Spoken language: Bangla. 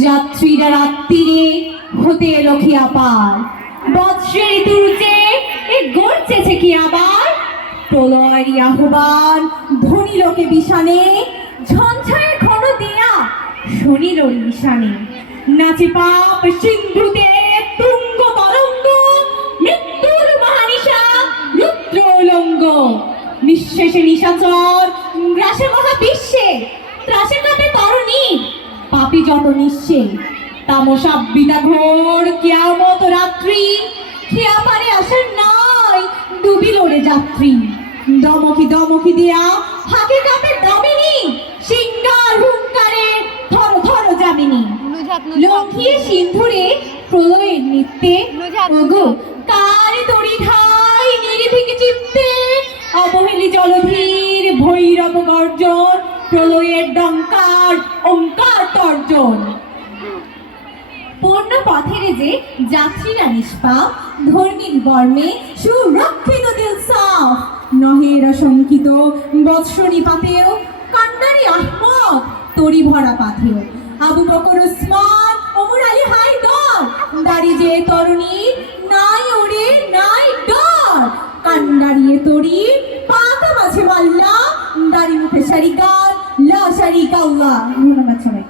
যাত্রীরা রাত্রিরে হতে এলো খিয়া পার, বৎসের ঋতুরুচে এ গড়ছেছে কি আবার, প্রলয়ের আহ্বান ধনী লোকে বিষানে, ঝঞ্ঝায় ঘন দেয়া শনির নিশানে, নাচে পাপ সিন্ধুতে তুঙ্গ তরঙ্গ, মৃত্যুর মহানিশা রুদ্র উলঙ্গ, নিঃশেষে নিশাচর গ্রাসে মহাবিশ্বে, ত্রাসে কাঁপে তরণী পাপি যত নিঃশে, তামসা বিদা ঘোর কিয়ামত রাত্রি, খেয়া পারে আসার নাই ডুবিল রে যাত্রী, দমকি দমকি দিয়া হাকে কাপে দামিনী, সিংহার হুঙ্কারে ধর ধর যামিনী, লঙ্ঘিয়ে সিন্ধুরে প্রলয়ের নৃত্যে, ওগো কার তরি ঠাই নিরিধিকে চিত্তে, অবহেলি জলধীর ভৈরব গর্জন, প্রলয়ের ডঙ্কার ওঙ্কার তর্জন। পূর্ণ পথের যে যাত্রীরা নিষ্পাপ, ধর্মীর বর্মে সুরক্ষিত দিল সাফ, নহের আশঙ্কিত বৎসনী পাতেও, কান্নারি আহমদ তরি ভরা পাথেও, আবু বকর উসমান ওমর আলী হায়দর, দাড়ি যে তরুণী নাই ওরে নাই ডর, কান্ডারিয়ে তরি পাতা মাঝে মাল্লা, দাড়ি মুখে সারি গান লা সারি গাল্লা। ধন্যবাদ সবাই।